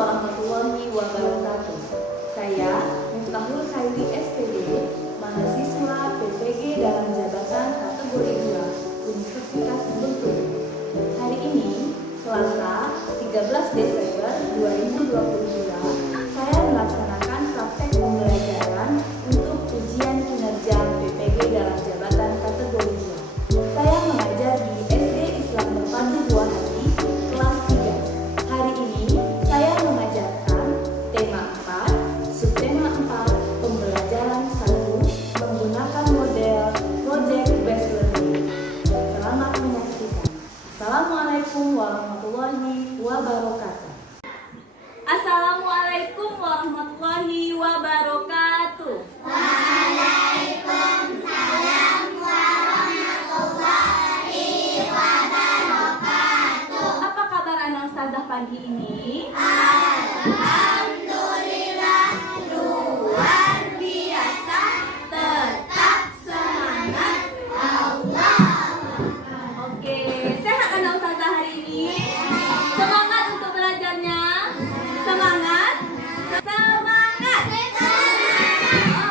warahmatullahi wabarakatuh. Saya Miftahul Khairi SPD, mahasiswa PPG dalam jabatan kategori 2 Universitas Bengkulu. Hari ini, Selasa 13 Desember 2022, saya melaksanakan praktek pembelajaran untuk ujian kinerja PPG dalam jabatan kategori 2. Saya mengajar di SD Islam Terpadu Buah Hati, kelas 3. Hari ini, saya mengajarkan tema 4, subtema 4, pembelajaran 1, menggunakan model Project Based Learning. Selamat menyaksikan. Assalamualaikum warahmatullahi wabarakatuh. Assalamualaikum warahmatullahi wabarakatuh. Waalaikumsalam warahmatullahi wabarakatuh. Apa kabar anak ustazah pagi ini? Alhamdulillah, luar biasa. Tetap semangat. Allah. Oke, sehat anak ustazah hari ini? Semangat untuk belajarnya? Semangat? Semangat!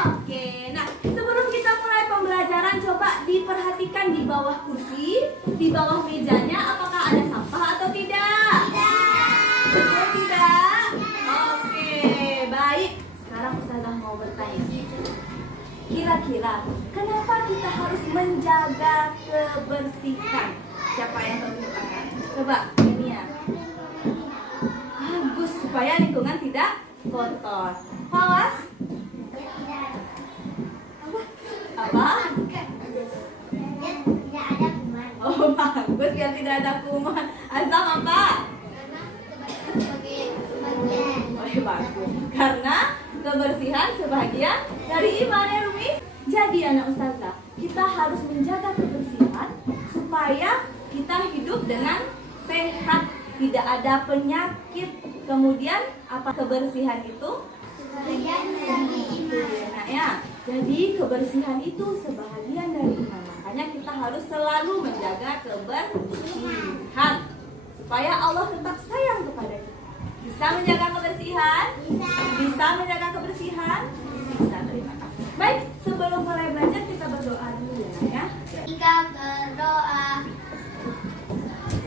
Oke, nah sebelum kita mulai pembelajaran, coba diperhatikan di bawah kursi, di bawah mejanya, apakah ada sampah atau tidak? Betul tidak? Oke, baik. Sekarang ustazah mau bertanya. Kira-kira kenapa kita harus menjaga kebersihan? Siapa yang terbuka tangan? Coba, ini ya. Bagus, supaya lingkungan tidak kotor. Awas. Apa? Tidak ada kuman. Oh, bagus biar tidak ada kuman. Azam apa? Oh, bagus. Karena kebersihan sebagian dari iman ya, Rumi. Jadi anak ustazah, kita harus menjaga kebersihan supaya kita hidup dengan sehat, tidak ada penyakit. Kemudian apa kebersihan itu? Sebagian dari iman. Nah ya, jadi kebersihan itu sebahagian dari iman. Makanya kita harus selalu menjaga kebersihan supaya Allah tetap sayang kepada kita. Bisa menjaga kebersihan? Bisa menjaga kebersihan? Bisa, terima kasih. Baik, sebelum mulai belajar kita berdoa dulu ya, Nak, ya. Jika berdoa,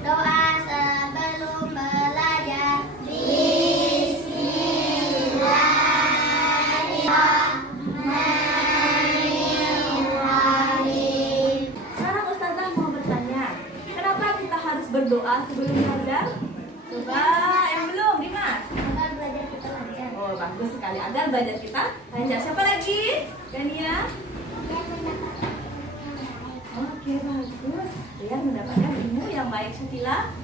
doa sebelum belajar. Bismillahirrahmanirrahim. Sekarang ustazah mau bertanya, kenapa kita harus berdoa sebelum belajar? Coba yang belum, Dimas. Agar belajar kita lancar. Oh, bagus sekali. Agar belajar kita lancar. Siapa lagi? Dania? Oke, bagus. Biar mendapatkan ilmu yang baik, Syakila.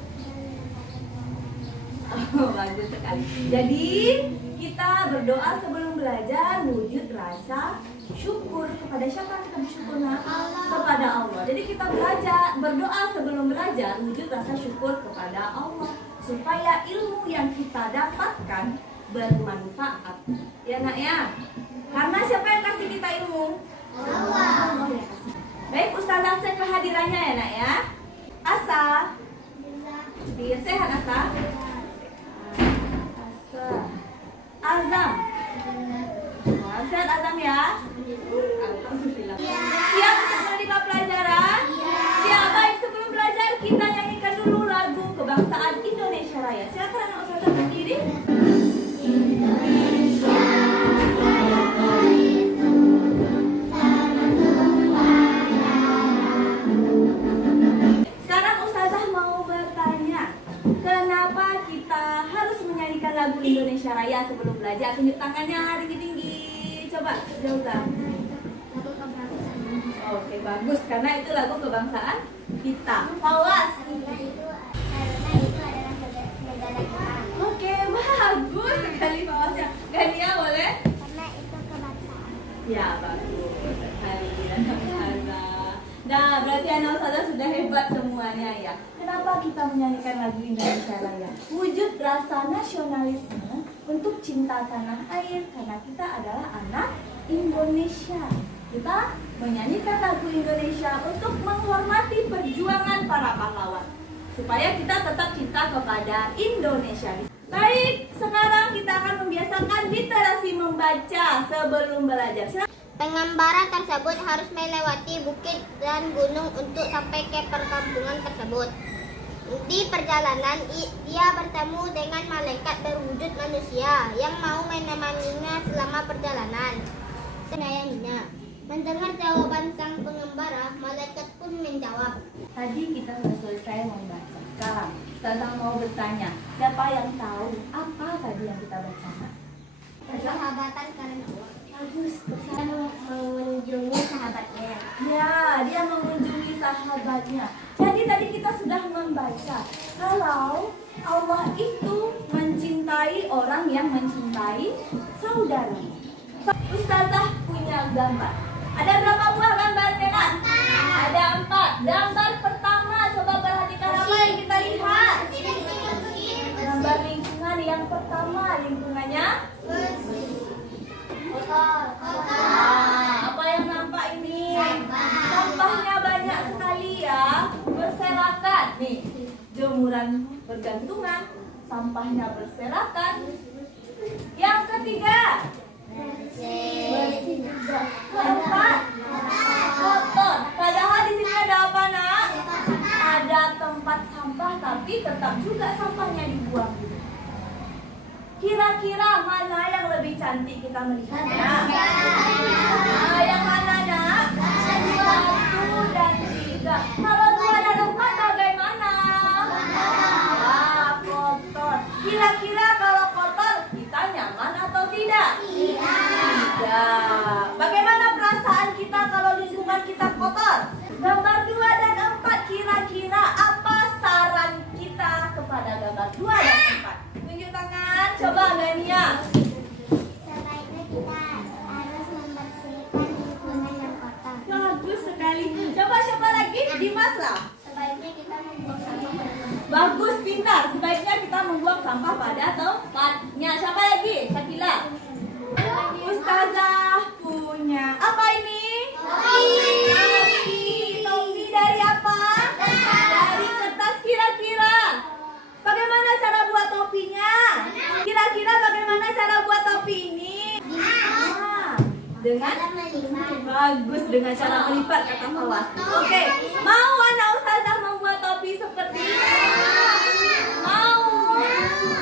Oh, bagus sekali. Jadi, kita berdoa sebelum belajar wujud rasa syukur. Kepada siapa kita bersyukur, Nak? Kepada Allah. Jadi kita belajar, berdoa sebelum belajar wujud rasa syukur kepada Allah supaya ilmu yang kita dapatkan bermanfaat. Ya, Nak ya? Karena siapa yang kasih kita ilmu? Allah yang kasih. Baik, ustazah cek kehadirannya ya, Nak ya. Asa. Biar sehat Asa. Asa. Azam. Sehat Azam ya. Alhamdulillah. Siap untuk menerima pelajaran? Siap. Baik, sebelum belajar kita nyanyikan dulu lagu kebangsaan Indonesia Raya. Silakan anak ustazah berdiri. Sekarang ustazah mau bertanya, kenapa kita harus menyanyikan lagu Indonesia Raya sebelum belajar? Tunjuk tangannya tinggi-tinggi. Coba, Jauza. Oke, bagus. Karena itu lagu kebangsaan kita. Awas. Karena itu adalah negara kita. Oke, bagus sekali Fawasnya. Gania boleh? Karena itu kebangsaan. Ya, bagus sekali anak ustazah. Nah, berarti anak ustazah sudah hebat semuanya ya. Kenapa kita menyanyikan lagu Indonesia Raya? Wujud rasa nasionalisme untuk cinta tanah air karena kita adalah anak Indonesia. Kita menyanyikan lagu Indonesia untuk menghormati perjuangan para pahlawan supaya kita tetap cinta kepada Indonesia. Baik, sekarang kita akan membiasakan literasi membaca sebelum belajar. Pengembara tersebut harus melewati bukit dan gunung untuk sampai ke perkampungan tersebut. Di perjalanan, dia bertemu dengan malaikat berwujud manusia yang mau menemaninya selama perjalanan. Senayannya, mendengar jawaban sang pengembara, malaikat pun menjawab. Tadi kita sudah selesai membaca. Sekarang, Ustazah mau bertanya, siapa yang tahu apa tadi yang kita baca? Persahabatan karena Allah. Bagus, bersama mengunjungi sahabatnya. Ya, dia mengunjungi sahabatnya. Jadi tadi kita sudah membaca kalau Allah itu mencintai orang yang mencintai saudara. Ustazah punya gambar. Ada berapa buah gambarnya, Kak? Ada 4. Gambar pertama, coba perhatikan apa yang kita lihat. Gambar lingkungan yang pertama, lingkungannya apa yang nampak ini? Sampahnya banyak sekali ya, berserakan. Nih, jemuran bergantungan, sampahnya berserakan. Yang ketiga, bersih. Keempat, kotor. Padahal di sini ada apa, Nak? Ada tempat sampah, tapi tetap juga sampahnya dibuang. Kira-kira mana yang lebih cantik kita melihatnya? Yang mana, Nak? 1 dan 3. Kalau 2 dan 4 bagaimana? Kotor. Kira-kira kalau kotor kita nyaman atau tidak? Tidak. Bagaimana perasaan kita kalau lingkungan kita kotor? Gambar 2 dan 4, kira-kira apa saran kita kepada gambar 2 dan 4? Tunjuk tangan, coba Gania. Sebaiknya kita harus membersihkan lingkungan yang kotor. Bagus sekali. Coba siapa lagi? Dimas lah. Sebaiknya kita membuang sampah pada tempat. Bagus, pintar. Sebaiknya kita membuang sampah pada tempatnya. Siapa lagi? Sakila. Ustazah punya apa ini? Topi. Topi dari apa? Dari kertas. Kira-kira bagaimana cara buat topinya? Kira-kira bagaimana cara buat topi ini? Dengan bagus, dengan cara melipat kata Hawa. Oke, mau anak ustazah membuat topi seperti ini?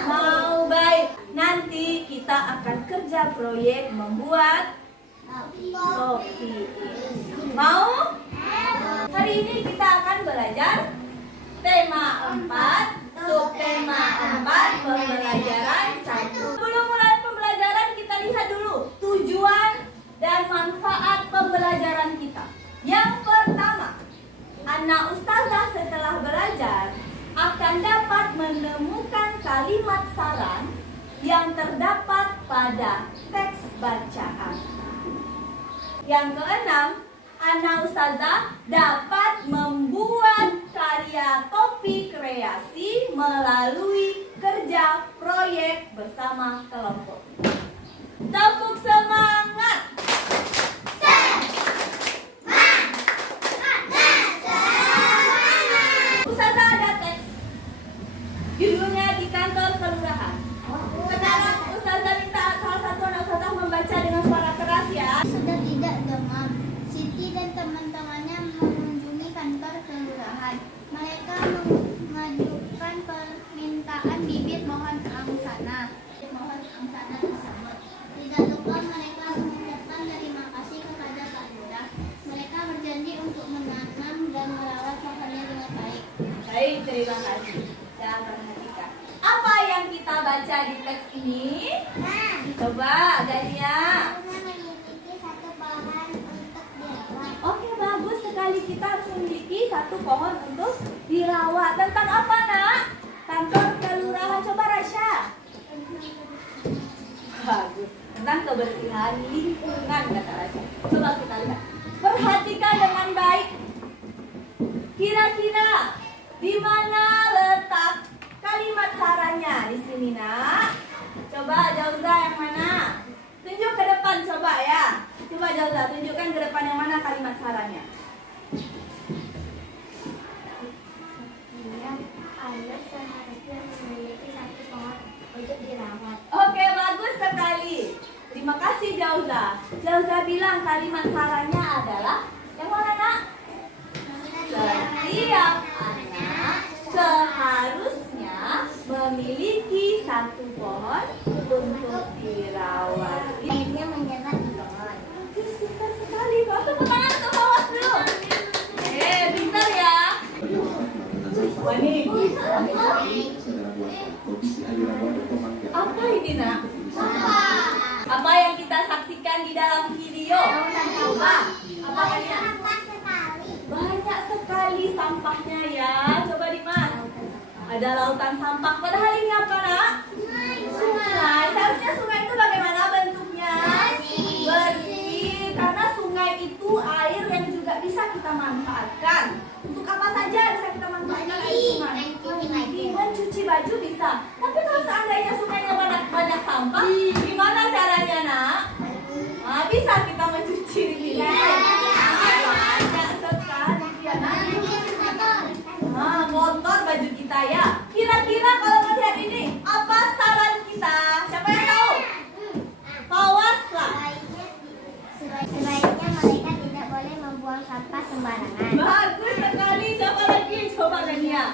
Mau, baik. Nanti kita akan kerja proyek membuat topi. Mau? Hari ini kita akan belajar tema 4, subtema 4, pembelajaran 1. Sebelum mulai pembelajaran kita lihat dulu tujuan dan manfaat pembelajaran kita. Yang pertama, anak ustazah setelah belajar akan dapat menemukan kalimat saran yang terdapat pada teks bacaan. Yang keenam, anak ustazah dapat membuat karya topi kreasi melalui kerja proyek bersama kelompok. Tepuk semangat! Ustazah ada teks. Judulnya di kantor kelurahan. Sekarang ustazah minta salah satu anak ustazah membaca dengan suara keras ya. Sudah tidak demam, Siti dan teman-temannya mengunjungi kantor kelurahan. Mereka mengajukan permintaan bibit mohon angsana. Mohon angsana tersebut. Tidak lupa mereka mengucapkan terima kasih kepada Pak Lurah. Mereka berjanji untuk menanam dan merawat pohonnya dengan baik. Baik, terima kasih. Dan perhatikan. Apa yang kita baca di teks ini? Coba, Gania. Memiliki satu pohon untuk dirawat. Oke, bagus sekali. Kita harus memiliki satu pohon untuk dirawat. Tentang apa, Nak? Kantor kelurahan. Coba, Rasya. Bagus. Tentang kebersihan lingkungan, kata Rasya. Coba kita lihat. Perhatikan dengan baik. Kira-kira di mana letak kalimat sarannya? Di sini, Nak. Coba Jauza yang mana? Tunjuk ke depan coba ya. Coba Jauza tunjukkan ke depan yang mana kalimat sarannya. Anak seharusnya memiliki satu pohon Zauza bilang kalimat sarannya adalah yang mana nak? Setiap anak seharusnya memiliki satu pohon untuk dirawat. Akhirnya menyerah di pohon. Pintar sekali, Pak. Tepuk tangan untuk Hawas dulu. Pintar ya. Apa ini nak? Apa yang kita saksikan di dalam video? Coba. Apa kalian? Banyak sekali sampahnya ya. Coba Dimas. Ada lautan sampah. Padahal ini apa nak? Sungai. Seharusnya sungai itu bagaimana bentuknya? Bersih. Karena sungai itu air yang juga bisa kita manfaatkan. Untuk apa saja bisa kita manfaatkan air sungai? Mencuci baju bisa. Tapi kalau seandainya sungainya banyak sampah, gimana caranya nak? Nah, bisa kita mencuci di sini. Banyak sekali ya nak. Nah, kotor baju kita ya. Kira-kira kalau melihat ini, apa saran kita? Siapa yang tahu? Hawas lah. Sebaiknya mereka tidak boleh membuang sampah sembarangan. Bagus sekali. Coba lagi, coba Gania.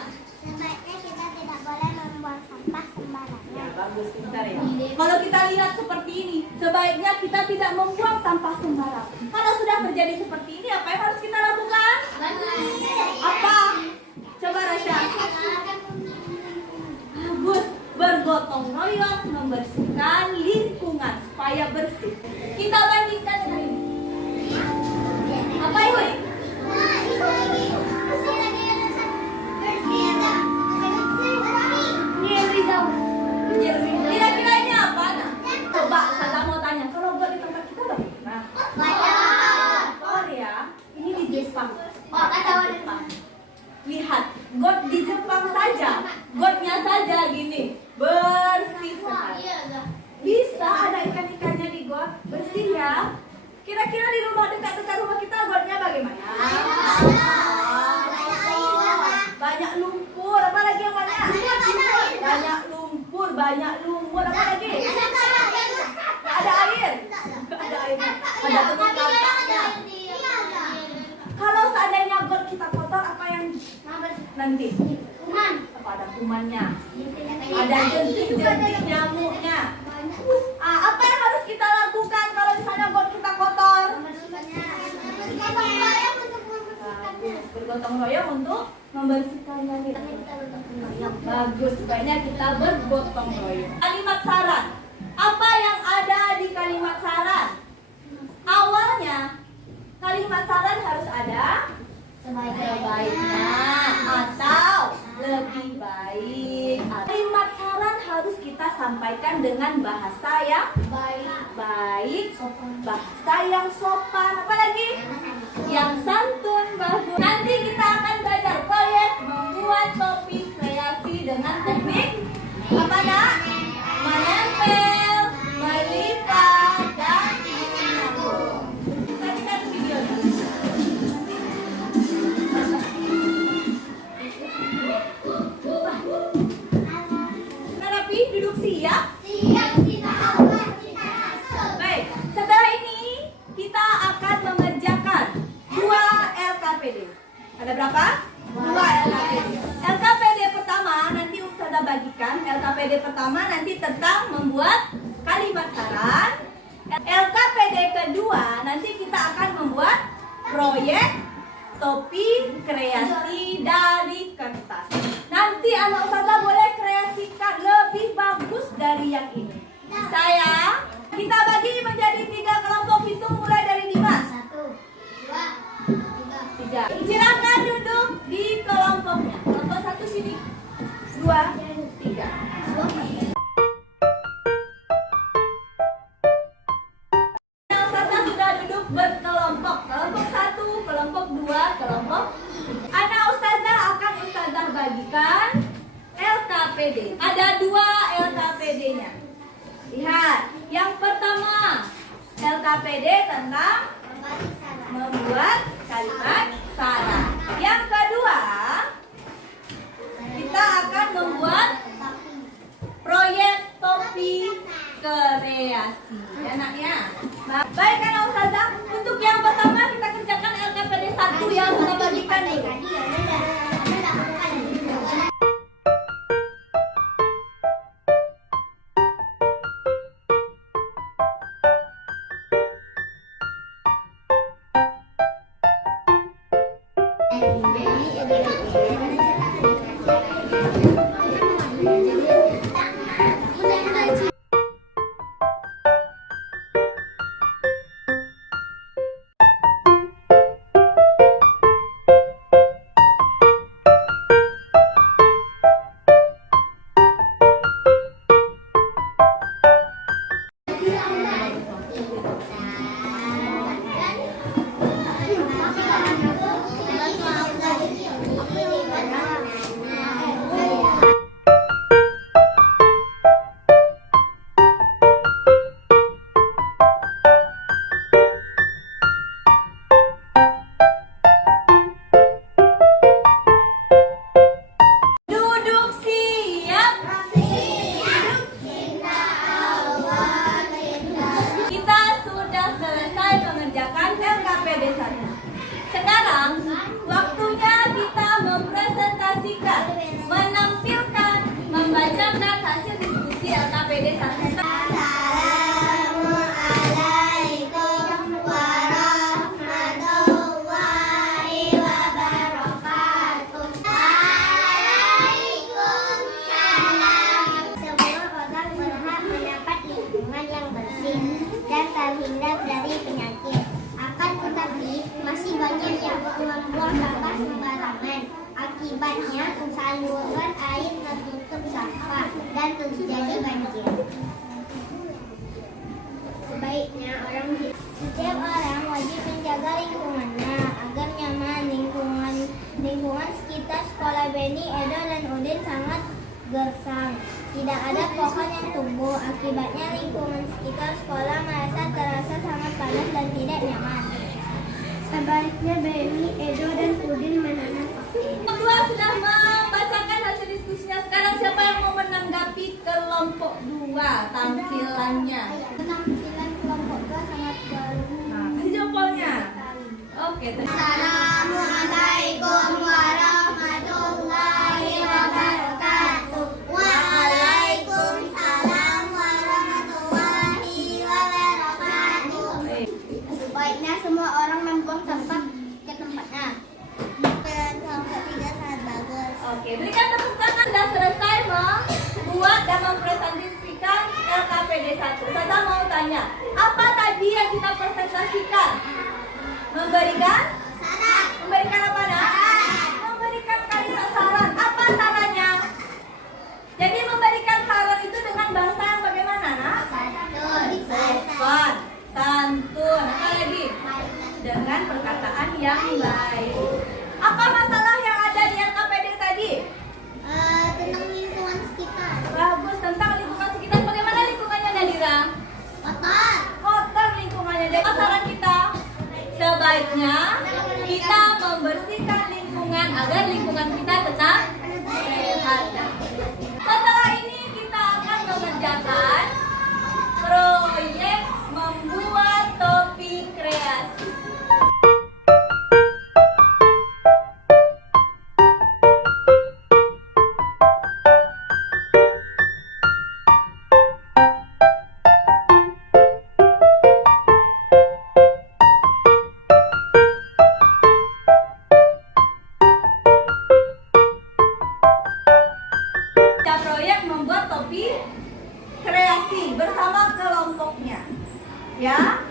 Sebaiknya kita tidak boleh membuang sampah sembarangan. Ya, bagus, pintar ya. Kalau kita lihat seperti ini, sebaiknya kita tidak membuang sampah sembarang. Kalau sudah terjadi seperti ini, apa yang harus kita lakukan? Apa? Coba Rasya. Bagus, bergotong royong membersihkan lingkungan supaya bersih. Kita bandingkan dengan ini. Apa ini? Kira-kira ini apa nak? Coba saya mau tanya, kalau buat di tempat kita bagaimana? Oh ya, ini di Jepang. Jepang. Lihat, got di Jepang saja, gotnya saja gini, bersih sekali. Bisa ada ikan-ikannya di got, bersih ya. Kira-kira di rumah dekat-dekat rumah kita gotnya bagaimana? Banyak lumpur, apa lagi yang banyak? Banyak lumpur, banyak lumut, apa lagi? Ada air. Ada air. Ada telur kampaknya. Kalau seandainya got kita kotor, apa yang nanti? Apa ada kumannya? Ada jentik-jentik nyamuknya. Apa yang harus kita lakukan kalau misalnya got kita kotor? Bergotong royong untuk membersihkannya. Bagus, sebaiknya kita bergotong royong. Kalimat saran. Apa yang ada di kalimat saran? Awalnya kalimat saran harus ada sebaiknya atau lebih baik. Kalimat saran harus kita sampaikan dengan bahasa yang baik, bahasa yang sopan, apalagi yang santun. Bagus. Nanti kita akan belajar proyek membuat topi kreasi dengan teknik apa nak? Menempel, melipat, dan menyambung. Kita lihat videonya. Rapi, duduk siap. Baik, setelah ini kita akan mengerjakan 2 LKPD. Ada berapa? 2 LKPD. LKPD pertama nanti Ustazah bagikan. LKPD pertama nanti tentang membuat kalimat saran. LKPD kedua nanti kita akan membuat proyek topi kreasi dari kertas. Nanti anak Ustazah boleh kreasikan lebih bagus dari yang ini. Saya kita bagi menjadi 3 kelompok, itu mulai dari Dimas. 3. Silakan duduk di kelompoknya. Kelompok 1 sini. 2, 3. Ustazah sudah duduk berkelompok. Kelompok 1, kelompok 2, kelompok. Anak Ustazah akan Ustazah bagikan LKPD. Ada 2 LKPD-nya. Lihat, yang pertama LKPD tentang membuat kalimat saran. Yang kedua, kita akan membuat proyek topi kreasi. Ya, naknya. Baik. mempresentasikan, menampilkan, membacakan hasil diskusi LKPD 1. Assalamualaikum warahmatullahi wabarakatuh. Waalaikumsalam. Semua orang berhak mendapat lingkungan yang bersih dan terhindar dari penyakit. Akan tetapi masih banyak yang membuang sampah sembarangan. Akibatnya saluran air tertutup sampah dan terjadi banjir. Sebaiknya setiap orang wajib menjaga lingkungannya agar nyaman. Lingkungan sekitar sekolah Beni, Edo, dan Udin sangat gersang. Tidak ada pohon yang tumbuh. Akibatnya lingkungan sekitar sekolah terasa sangat panas dan tidak nyaman. Sebaiknya Beni, Edo, dan Udin menanam pohon. Kedua sudah membacakan hasil diskusinya. Sekarang siapa yang mau menanggapi kelompok 2 tampilannya? Penampilan kelompok 2 sangat bagus. Nah, kasih jempolnya. Oke, Assalamualaikum warahmatullahi wabarakatuh. Waalaikumsalam warahmatullahi wabarakatuh. Sebaiknya semua orang membuang sampah ke tempatnya. Kelompok 3 sangat bagus. Oke, berikan tepuk tangan. Sudah selesai membuat dan mempresentasikan LKPD 1. Saya mau tanya, apa tadi yang kita presentasikan? Memberikan Saran. Memberikan apa nak? Memberikan kalimat saran. Apa sarannya? Jadi memberikan saran itu dengan bahasa yang bagaimana nak? Sopan, santun. Apa lagi? Dengan perkataan yang baik. Apa masalah yang ada di LKPD tadi? Tentang lingkungan sekitar. Bagus, tentang lingkungan sekitar. Bagaimana lingkungannya Nadira? Kotor. Kotor lingkungannya. Jadi saran kita, sebaiknya kita membersihkan lingkungan agar lingkungan kita tetap sehat. Setelah ini kita akan mengerjakan proyek membuat topi kreasi. Proyek membuat topi kreasi bersama kelompoknya. Ya,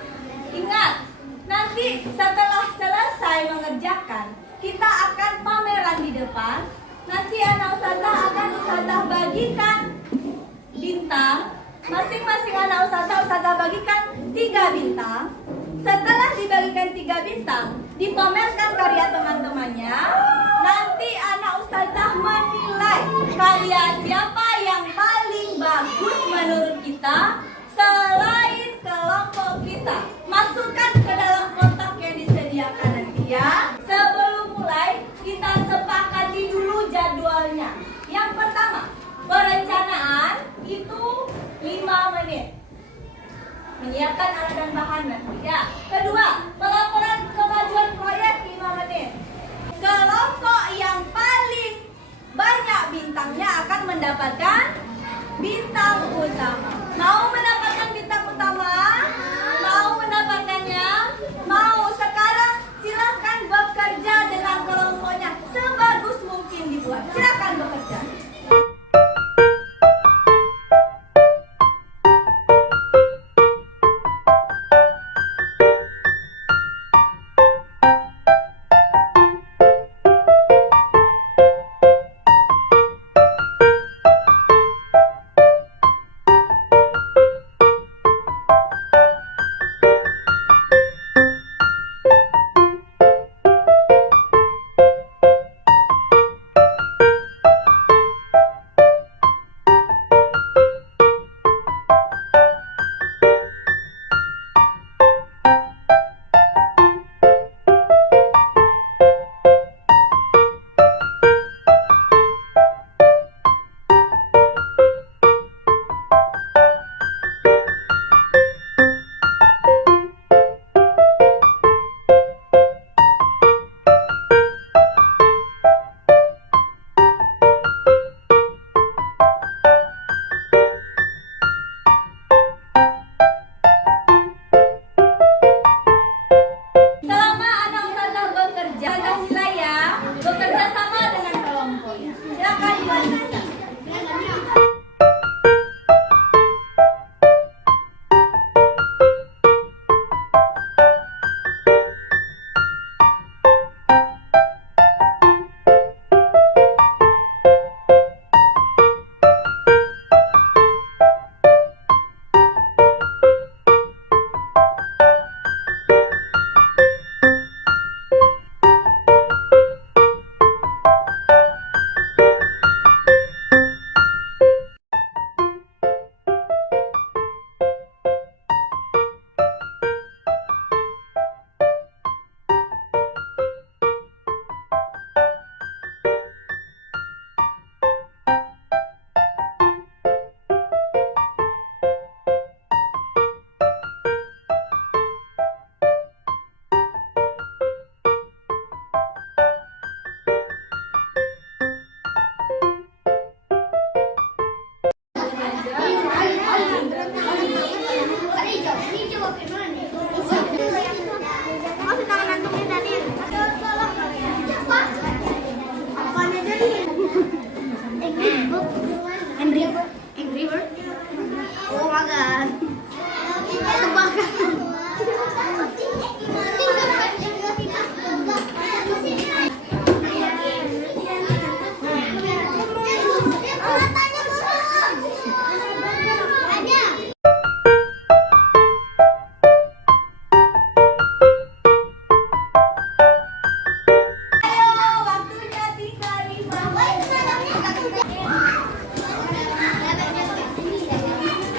ingat, nanti setelah selesai mengerjakan, kita akan pameran di depan. Nanti anak ustazah akan ustazah bagikan bintang. Masing-masing anak ustazah bagikan 3 bintang. Setelah dibagikan 3 bintang, dipamerkan karya teman-temannya. Nanti anak ustazah menilai karya siapa yang paling bagus menurut kita selain kelompok kita. Masukkan ke dalam kotak yang disediakan nanti ya. Sebelum mulai, kita sepakati dulu jadwalnya. Yang pertama, perencanaan itu 5 menit. Menyiapkan alat dan bahan nanti ya. Kedua, pelaporan kemajuan proyek 5 menit. Kelompok yang paling banyak bintangnya akan mendapatkan bintang utama. Mau mendapatkan bintang utama? Mau mendapatkannya? Mau. Sekarang silakan bekerja dengan kelompoknya sebagus mungkin dibuat. Silakan bekerja.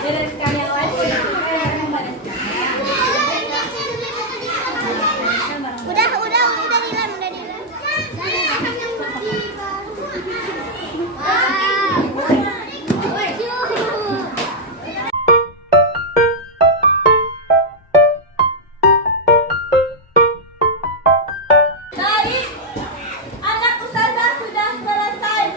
Bereskan yang lain. Udah Dilan, udah Dilan. Baik, anak ustazah sudah selesai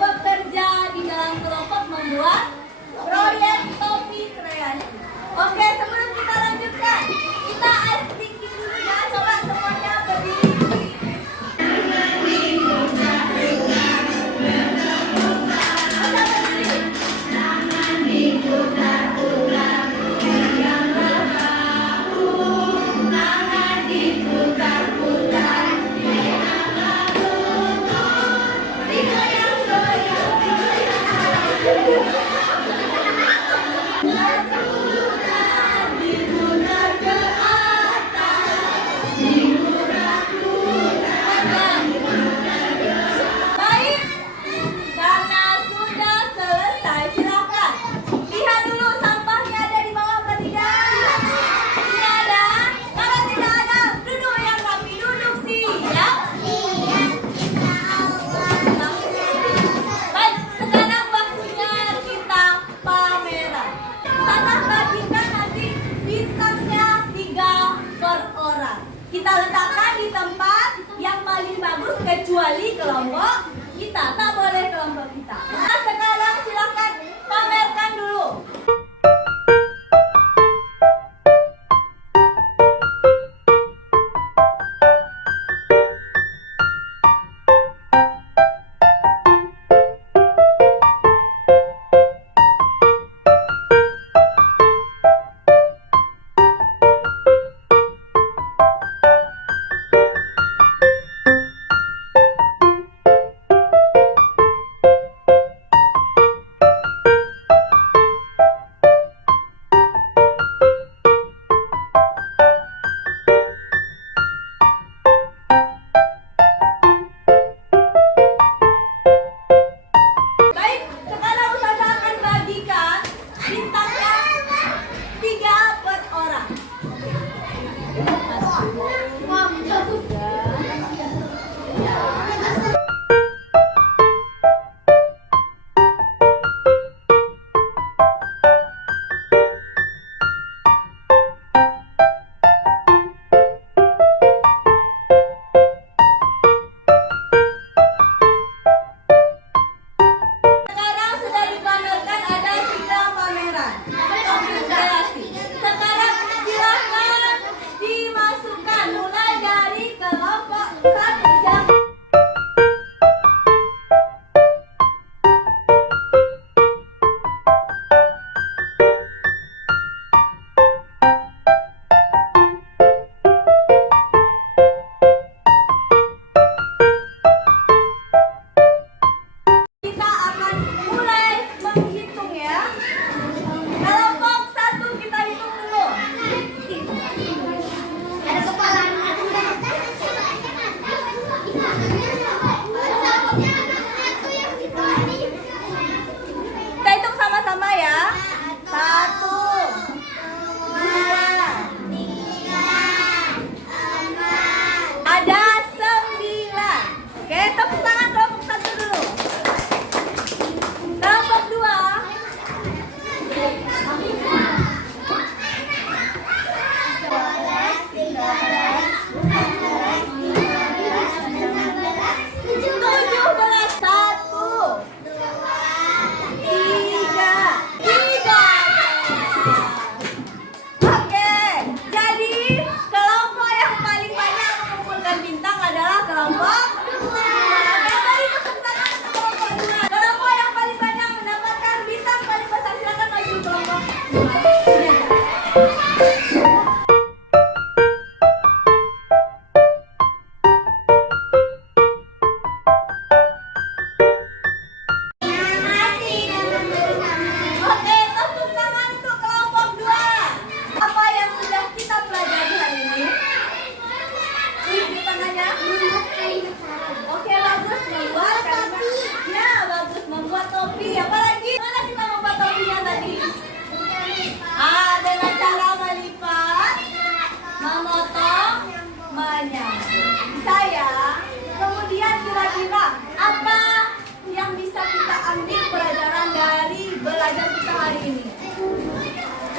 belajar kita hari ini?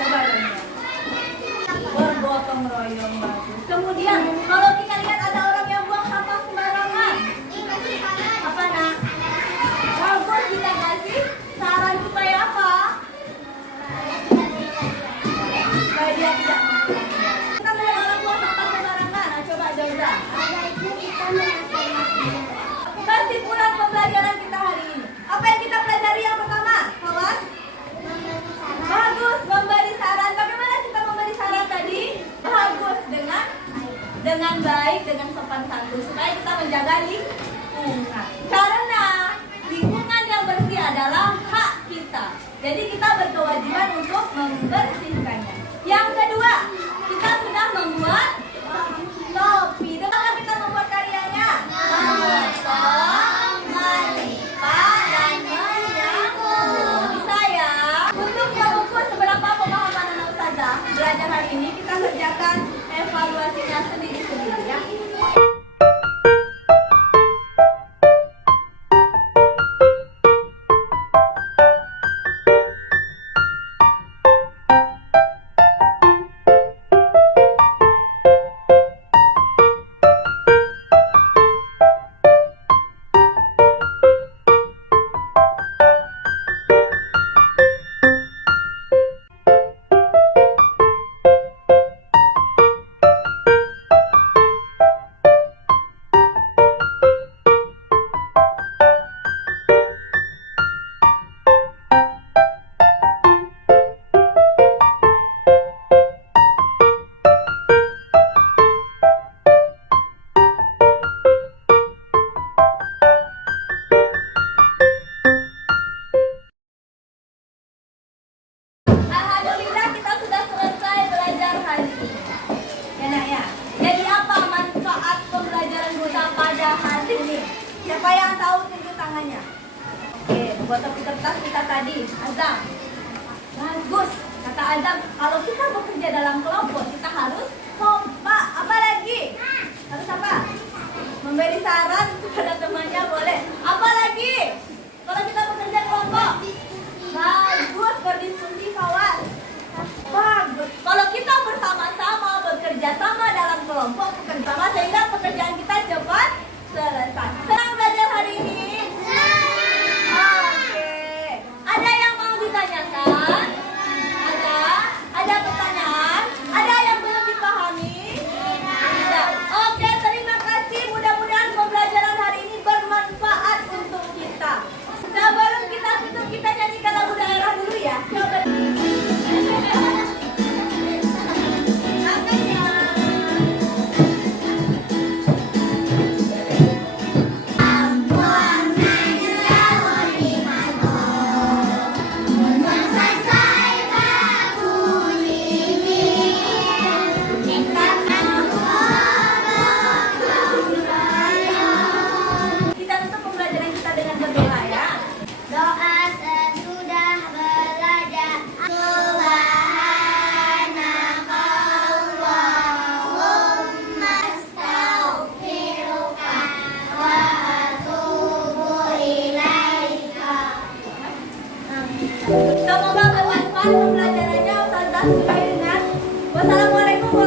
Coba dong. Bergotong royong, bagus. Kemudian kalau kita lihat ada orang yang buang sampah sembarangan, apa nak? Bagus, kita kasih saran supaya apa? Supaya dia tidak mengulangi. Kita melihat orang buang sampah sembarangan. Nah, coba Jauza. Kasih pulang pembelajaran kita hari ini. Apa yang kita pelajari yang pertama? Kawas? Bagus, memberi saran. Bagaimana kita memberi saran tadi? Bagus, dengan baik, dengan sopan santun supaya kita menjaga lingkungan. Karena lingkungan yang bersih adalah hak kita. Jadi kita berkewajiban untuk membersihkannya. Yang kedua, kita sudah membuat topi. Bagaimana kita membuat karyanya? Memotong, melipat, dan menyambung. Bisa ya? Untuk mengukur seberapa pemahaman anak ustazah belajar hari ini, kita kerjakan evaluasinya sendiri-sendiri ya. Alhamdulillah kita sudah selesai belajar hari ini. Ya nak ya. Jadi apa manfaat pembelajaran kita pada hari ini? Siapa yang tahu tunjuk tangannya? Oke, buat topi kertas kita tadi. Azam. Bagus. Kata Azam, kalau kita bekerja dalam kelompok kita harus kompak. Apa lagi? Harus apa? Memberi saran kepada temannya boleh. Apa lagi? Kalau kita bekerja kelompok. Bagus, berdiskusi kawan. Bagus. Kalau kita bersama-sama bekerja sama dalam kelompok bekerja sama sehingga pekerjaan kita cepat selesai. Senang belajar hari ini? Oke. Ada yang mau ditanyakan? Ada? Ada pertanyaan? Ada yang belum dipahami? Tidak. Oke, terima kasih. Mudah-mudahan pembelajaran hari ini bermanfaat untuk kita. Sebelum kita tutup, kita nyanyikan lagu daerah dulu ya. Coba. Kita tutup pembelajaran kita dengan berdoa ya. Doa sesudah belajar. Subhanakallahumma astaghfiruka wa atubu ilaika. Semoga bermanfaat pembelajarannya. Ustazah sudah ingat. Wassalamualaikum warahmatullahi wabarakatuh.